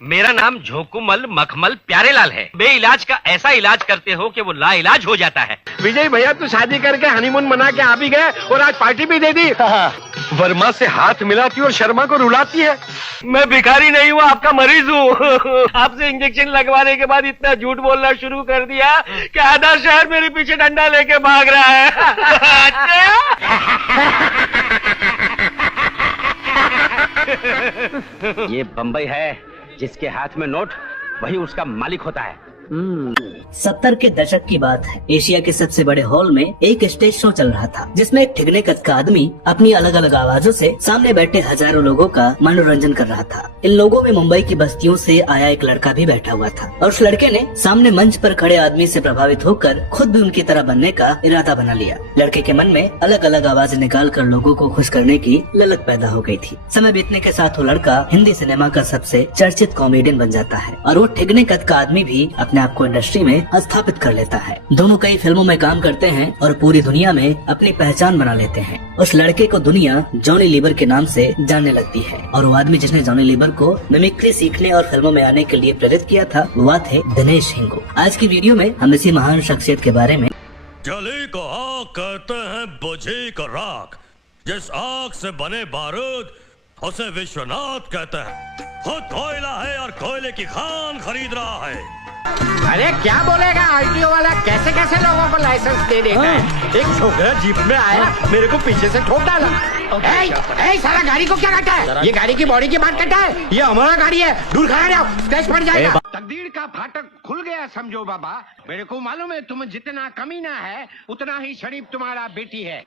मेरा नाम झोंकुमल मखमल प्यारेलाल है। बेइलाज का ऐसा इलाज करते हो कि वो लाइलाज हो जाता है। विजय भैया तो शादी करके हनीमून मना के आ भी गए और आज पार्टी भी दे दी। वर्मा से हाथ मिलाती और शर्मा को रुलाती है। मैं भिखारी नहीं हूँ, आपका मरीज हूँ। आपसे इंजेक्शन लगवाने के बाद इतना झूठ बोलना शुरू कर दिया कि आधा शहर मेरे पीछे डंडा लेके भाग रहा है। ये बम्बई है, जिसके हाथ में नोट वही उसका मालिक होता है। 70 के दशक की बात है। एशिया के सबसे बड़े हॉल में एक स्टेज शो चल रहा था, जिसमें एक ठिगने कद का आदमी अपनी अलग अलग आवाजों से सामने बैठे हजारों लोगों का मनोरंजन कर रहा था। इन लोगों में मुंबई की बस्तियों से आया एक लड़का भी बैठा हुआ था और उस लड़के ने सामने मंच पर खड़े आदमी से प्रभावित होकर खुद भी उनकी तरह बनने का इरादा बना लिया। लड़के के मन में अलग अलग आवाजें निकाल कर लोगों को खुश करने की ललक पैदा हो गई थी। समय बीतने के साथ वो लड़का हिंदी सिनेमा का सबसे चर्चित कॉमेडियन बन जाता है और वो ठिगने कद का आदमी भी अपने आप को इंडस्ट्री में स्थापित कर लेता है। दोनों कई फिल्मों में काम करते हैं और पूरी दुनिया में अपनी पहचान बना लेते हैं। उस लड़के को दुनिया जॉनी लीवर के नाम से जानने लगती है और वो आदमी जिसने जॉनी लीवर को मिमिक्री सीखने और फिल्मों में आने के लिए प्रेरित किया था वो थे दिनेश हिंगू। आज की वीडियो में हम इसी महान शख्सियत के बारे में जली को आग कहते हैं, बुझी को राख। जिस आग से बने बारूद उसे विश्वनाथ कहते हैं। खुद कोयला है और कोयले की खान खरीद रहा है। अरे क्या बोलेगा आरटीओ वाला, कैसे कैसे लोगों को लाइसेंस दे देता है। एक छोकरा जीप में आया, मेरे को पीछे से ठोक डाला। सारा गाड़ी को क्या काटा है? ये गाड़ी की बॉडी की बात काटा है। ये हमारा गाड़ी है, दूर खड़ा रहो, स्क्रैच पड़ जाएगा। तकदीर का फाटक खुल गया समझो बाबा। मेरे को मालूम है तुम जितना कमीना है उतना ही शरीफ तुम्हारा बेटी है।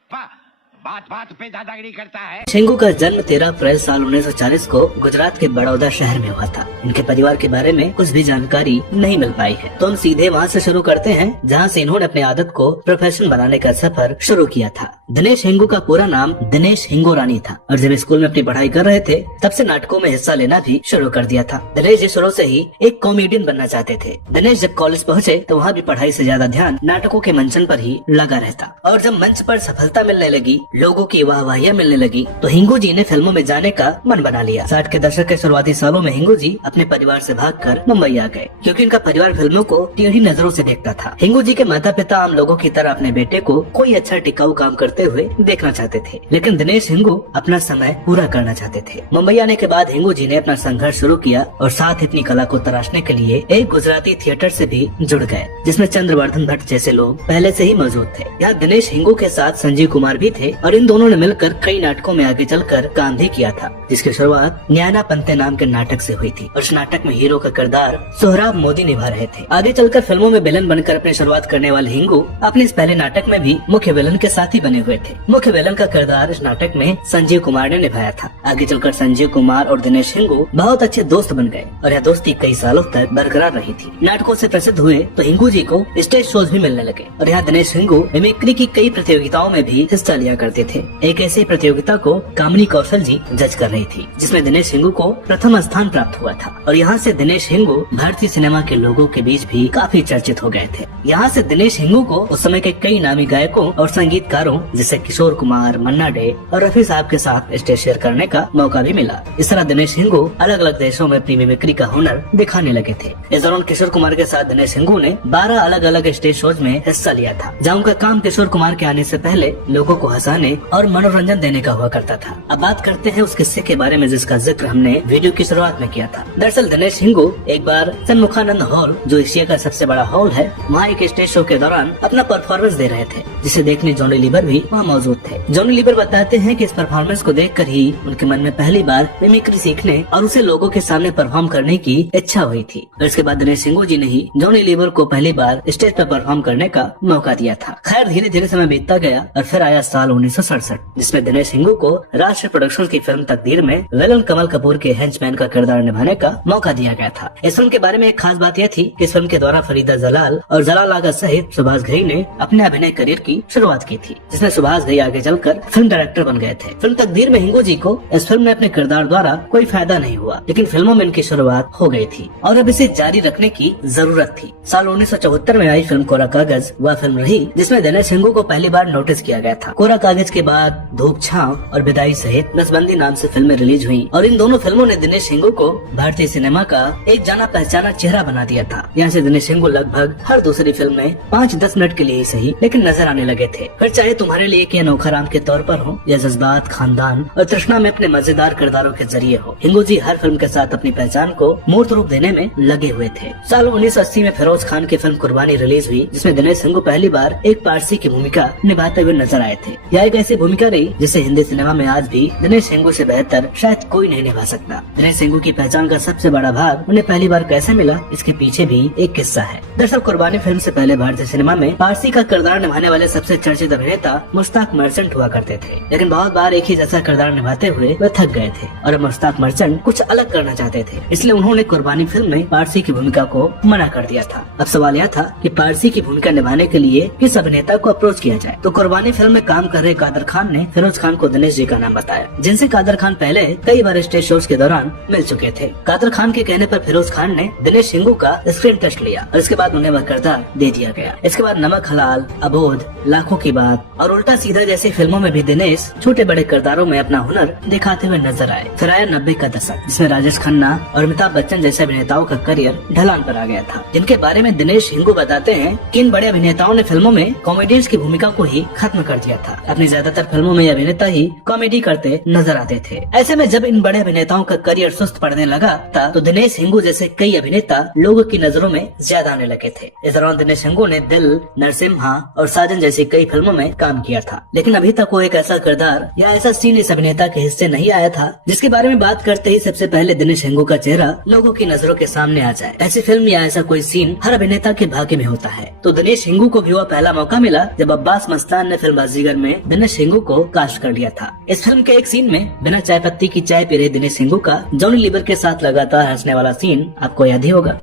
बात बात पे दादागिरी करता है। हिंगू का जन्म 13 अप्रैल साल 1940 को गुजरात के बड़ौदा शहर में हुआ था। इनके परिवार के बारे में कुछ भी जानकारी नहीं मिल पाई है, तो हम सीधे वहाँ से शुरू करते हैं जहाँ से इन्होंने अपनी आदत को प्रोफेशन बनाने का सफर शुरू किया था। दिनेश हिंगू का पूरा नाम दिनेश हिंगोरानी था और जब स्कूल में अपनी पढ़ाई कर रहे थे तब से नाटकों में हिस्सा लेना भी शुरू कर दिया था। दिनेश जी शुरू से ही एक कॉमेडियन बनना चाहते थे। दिनेश जब कॉलेज पहुँचे तो वहाँ भी पढ़ाई से ज्यादा ध्यान नाटकों के मंचन पर ही लगा रहता और जब मंच पर सफलता मिलने लगी, लोगों की वाहवाहियां मिलने लगी, तो हिंगू जी ने फिल्मों में जाने का मन बना लिया। 60 के दशक के शुरुआती सालों में हिंगू जी अपने परिवार से भागकर मुंबई आ गए, क्योंकि इनका परिवार फिल्मों को टेढ़ी नजरों से देखता था। हिंगू जी के माता पिता आम लोगों की तरह अपने बेटे को कोई अच्छा टिकाऊ काम करते हुए देखना चाहते थे, लेकिन दिनेश हिंगू अपना समय पूरा करना चाहते थे। मुंबई आने के बाद हिंगू जी ने अपना संघर्ष शुरू किया और साथ अपनी कला को तराशने के लिए एक गुजराती थिएटर से भी जुड़ गए, जिसमें चंद्रवर्धन भट्ट जैसे लोग पहले से ही मौजूद थे। यहाँ दिनेश हिंगू के साथ संजीव कुमार भी थे और इन दोनों ने मिलकर कई नाटकों में आगे चलकर काम भी किया था, जिसकी शुरुआत न्याना पंते नाम के नाटक से हुई थी और उस नाटक में हीरो का किरदार सोहराब मोदी निभा रहे थे। आगे चलकर फिल्मों में विलन बनकर अपनी शुरुआत करने वाले हिंगू अपने इस पहले नाटक में भी मुख्य विलन के साथ ही बने हुए थे। मुख्य विलन का किरदार इस नाटक में संजीव कुमार ने निभाया था। आगे चलकर संजीव कुमार और दिनेश हिंगू बहुत अच्छे दोस्त बन गए और यह दोस्ती कई सालों तक बरकरार रही थी। नाटकों से प्रसिद्ध हुए तो हिंगू जी को स्टेज शोज भी मिलने लगे और यहाँ दिनेश हिंगू मिमिक्री की कई प्रतियोगिताओं में भी हिस्सा लिया करते थे। एक ऐसी प्रतियोगिता को कामिनी कौशल जी जज कर रही थी, जिसमें दिनेश हिंगू को प्रथम स्थान प्राप्त हुआ था और यहाँ से दिनेश हिंगू भारतीय सिनेमा के लोगों के बीच भी काफी चर्चित हो गए थे। यहाँ से दिनेश हिंगू को उस समय के कई नामी गायकों और संगीतकारों जैसे किशोर कुमार, मन्ना डे और रफी साहब के साथ स्टेज शेयर करने का मौका भी मिला। इस तरह दिनेश हिंगू अलग अलग देशों में अपनी मिमिक्री का हुनर दिखाने लगे थे। इस दौरान किशोर कुमार के साथ दिनेश हिंगू ने 12 अलग अलग स्टेज शोज में हिस्सा लिया था, जहाँ उनका काम किशोर कुमार के आने से पहले लोगों को हंसाने और मनोरंजन देने का हुआ करता था। अब बात करते हैं उस किस्से के बारे में जिसका जिक्र हमने वीडियो की शुरुआत में किया था। दरअसल दिनेश हिंगू एक बार सन्मुखानंद हॉल, जो एशिया का सबसे बड़ा हॉल है, वहाँ एक स्टेज शो के दौरान अपना परफॉर्मेंस दे रहे थे, जिसे देखने जॉनी लीवर भी वहाँ मौजूद थे। जॉनी लीवर बताते हैं कि इस परफॉर्मेंस को देखकर ही उनके मन में पहली बार मिमिक्री सीखने और उसे लोगों के सामने परफॉर्म करने की इच्छा हुई थी और इसके बाद दिनेश हिंगू जी ने ही जॉनी लीवर को पहली बार स्टेज पर परफॉर्म करने का मौका दिया था। खैर धीरे धीरे समय बीतता गया और फिर आया साल 1967, जिसमें दिनेश हिंगू को राष्ट्रीय प्रोडक्शन की फिल्म तकदीर में विलन कमल कपूर के हेंचमैन का किरदार निभाने का मौका दिया गया था। इस फिल्म के बारे में एक खास बात यह थी कि इस फिल्म के द्वारा फरीदा जलाल और जलाल आगा सहित सुभाष घई ने अपने अभिनय करियर की शुरुआत की थी, जिसमें सुभाष घई आगे चलकर फिल्म डायरेक्टर बन गए थे। फिल्म तकदीर में हिंगू जी को इस फिल्म में अपने किरदार द्वारा कोई फायदा नहीं हुआ, लेकिन फिल्मों में इनकी शुरुआत हो गई थी और अब इसे जारी रखने की जरूरत थी। साल 1974 में आई फिल्म कोरा कागज वह फिल्म रही जिसमें दिनेश हिंगू को पहली बार नोटिस किया गया था। कोरा कागज कागज के बाद, धूप छांव और विदाई सहित नसबंदी नाम से फिल्में रिलीज हुई और इन दोनों फिल्मों ने दिनेश हिंगू को भारतीय सिनेमा का एक जाना पहचाना चेहरा बना दिया था। यहाँ से दिनेश हिंगू लगभग हर दूसरी फिल्म में 5-10 मिनट के लिए ही सही लेकिन नजर आने लगे थे। फिर चाहे तुम्हारे लिए कि अनोखा राम के तौर पर हो या जज्बात, खानदान और तृष्णा में अपने मजेदार किरदारों के जरिए हो, हिंगू जी हर फिल्म के साथ अपनी पहचान को मूर्त रूप देने में लगे हुए थे। साल 1980 में फिरोज खान की फिल्म कुर्बानी रिलीज हुई, जिसमें दिनेश हिंगू पहली बार एक पारसी की भूमिका निभाते हुए नजर आए थे। यह एक ऐसी भूमिका रही जिसे हिंदी सिनेमा में आज भी दिनेश हिंगू से बेहतर शायद कोई नहीं निभा सकता। दिनेश हिंगू की पहचान का सबसे बड़ा भाग उन्हें पहली बार कैसे मिला, इसके पीछे भी एक किस्सा है। दरअसल कुर्बानी फिल्म से पहले भारतीय सिनेमा में पारसी का किरदार निभाने वाले सबसे चर्चित अभिनेता मुश्ताक मर्चेंट हुआ करते थे, लेकिन बहुत बार एक ही जैसा किरदार निभाते हुए वे थक गए थे और अब मुश्ताक मर्चेंट कुछ अलग करना चाहते थे, इसलिए उन्होंने कुर्बानी फिल्म में पारसी की भूमिका को मना कर दिया था। अब सवाल यह था कि पारसी की भूमिका निभाने के लिए किस अभिनेता को अप्रोच किया जाए, तो कुर्बानी फिल्म में काम कर रहे कादर खान ने फिरोज खान को दिनेश जी का नाम बताया, जिनसे कादर खान पहले कई बार स्टेज शोज के दौरान मिल चुके थे। कादर खान के कहने पर फिरोज खान ने दिनेश हिंगू का स्क्रीन टेस्ट लिया और इसके बाद उन्हें वह किरदार दे दिया गया। इसके बाद नमक हलाल, अबोध, लाखों की बात और उल्टा सीधा जैसी फिल्मों में भी दिनेश छोटे बड़े किरदारों में अपना हुनर दिखाते हुए नजर आए। फिर आया 90 का दशक, जिसमें राजेश खन्ना और अमिताभ बच्चन जैसे अभिनेताओं का करियर ढलान पर आ गया था, जिनके बारे में दिनेश हिंगू बताते हैं कि इन बड़े अभिनेताओं ने फिल्मों में कॉमेडियंस की भूमिका को ही खत्म कर दिया था। अपनी ज्यादातर फिल्मों में अभिनेता ही कॉमेडी करते नजर आते थे। ऐसे में जब इन बड़े अभिनेताओं का करियर सुस्त पड़ने लगा था, तो दिनेश हिंगू जैसे कई अभिनेता लोगों की नजरों में ज्यादा आने लगे थे। इस दौरान दिनेश हिंगू ने दिल, नरसिम्हा और साजन जैसी कई फिल्मों में काम किया था, लेकिन अभी तक वो एक ऐसा किरदार या ऐसा सीन इस अभिनेता के हिस्से नहीं आया था जिसके बारे में बात करते ही सबसे पहले दिनेश हिंगू का चेहरा लोगों की नजरों के सामने आ जाए। ऐसी फिल्म या ऐसा कोई सीन हर अभिनेता के भाग्य में होता है, तो दिनेश हिंगू को भी वह पहला मौका मिला जब अब्बास मस्तान ने फिल्म बाजीगर में दिनेश हिंगू को कास्ट कर लिया था। इस फिल्म के एक सीन में बिना चाय पत्ती की चाय पी रहे दिनेश हिंगू का जॉनी लीवर के साथ लगातार हंसने वाला सीन आपको याद ही होगा।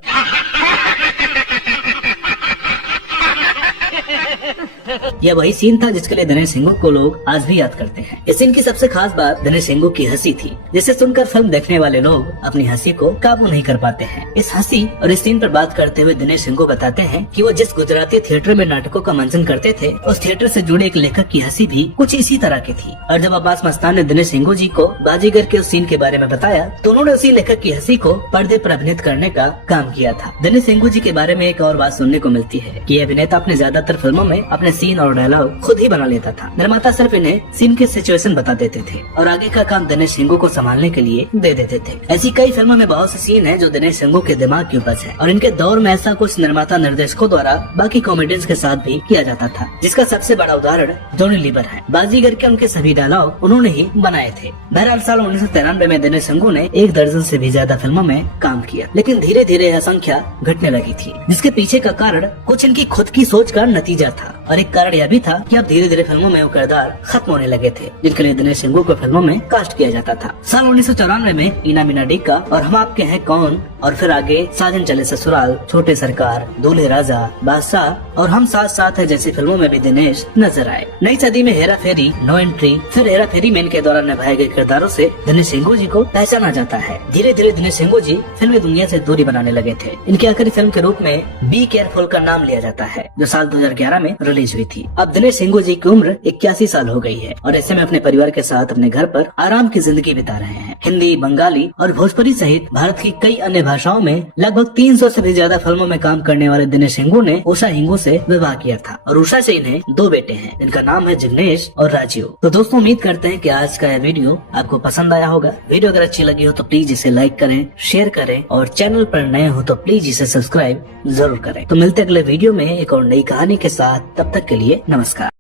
यह वही सीन था जिसके लिए दिनेश हिंगू को लोग आज भी याद करते हैं। इस सीन की सबसे खास बात दिनेश हिंगू की हंसी थी, जिसे सुनकर फिल्म देखने वाले लोग अपनी हंसी को काबू नहीं कर पाते हैं। इस हंसी और इस सीन पर बात करते हुए दिनेश हिंगू बताते हैं कि वो जिस गुजराती थिएटर में नाटकों का मंचन करते थे, उस थिएटर से जुड़े एक लेखक की हंसी भी कुछ इसी तरह की थी। और जब अब्बास मस्तान ने दिनेश हिंगू जी को बाजीगर के उस सीन के बारे में बताया, तो उन्होंने उसी लेखक की हंसी को पर्दे पर अभिनीत करने का काम किया था। दिनेश हिंगू जी के बारे में एक और बात सुनने को मिलती है कि अभिनेता अपने ज्यादातर फिल्मों में अपने सीन और डायलॉग खुद ही बना लेता था। निर्माता सिर्फ इन्हें सीन के सिचुएशन बता देते थे और आगे का काम दिनेश हिंगू को संभालने के लिए दे देते थे। ऐसी कई फिल्मों में बहुत से सीन हैं जो दिनेश हिंगू के दिमाग की उपज है और इनके दौर में ऐसा कुछ निर्माता निर्देशकों द्वारा बाकी कॉमेडियंस के साथ भी किया जाता था, जिसका सबसे बड़ा उदाहरण जॉनी लीवर है। बाजीगर के उनके सभी डायलॉग उन्होंने ही बनाए थे। बहरहाल साल 1993 में दिनेश हिंगू ने 1 दर्जन से भी ज्यादा फिल्मों में काम किया, लेकिन धीरे धीरे यह संख्या घटने लगी थी, जिसके पीछे का कारण कुछ इनकी खुद की सोच का नतीजा था और एक कारण यह भी था कि अब धीरे धीरे फिल्मों में वो किरदार खत्म होने लगे थे जिनके लिए दिनेश हिंगू को फिल्मों में कास्ट किया जाता था। साल 1994 में इना मीना डिक्का और हम आपके हैं कौन और फिर आगे साजन चले ससुराल, छोटे सरकार, दूल्हे राजा, बादशाह और हम साथ साथ है जैसी फिल्मों में भी दिनेश नजर आए। नई सदी में हेरा फेरी, नो एंट्री, फिर हेरा फेरी में इनके द्वारा निभाए गए किरदारों से दिनेश हिंगू जी को पहचाना जाता है। धीरे धीरे दिनेश हिंगू जी फिल्मी दुनिया से दूरी बनाने लगे थे। इनकी आखिरी फिल्म के रूप में बी केयरफुल का नाम लिया जाता है, जो साल 2011 में रिलीज हुई थी। अब दिनेश हिंगू जी की उम्र 81 साल हो गई है और ऐसे में अपने परिवार के साथ अपने घर पर आराम की जिंदगी बिता रहे हैं। हिंदी, बंगाली और भोजपुरी सहित भारत की कई अन्य भाषाओं में लगभग 300 से भी ज्यादा फिल्मों में काम करने वाले दिनेश हिंगू ने उषा हिंगू से विवाह किया था और उषा से इन्हें 2 बेटे हैं, जिनका नाम है जिग्नेश और राजीव। तो दोस्तों, उम्मीद करते हैं कि आज का यह वीडियो आपको पसंद आया होगा। वीडियो अगर अच्छी लगी हो तो प्लीज इसे लाइक करें, शेयर करें और चैनल पर नए हो तो प्लीज इसे सब्सक्राइब जरूर करें। तो मिलते अगले वीडियो में एक और नई कहानी के साथ, तब तक के लिए नमस्कार।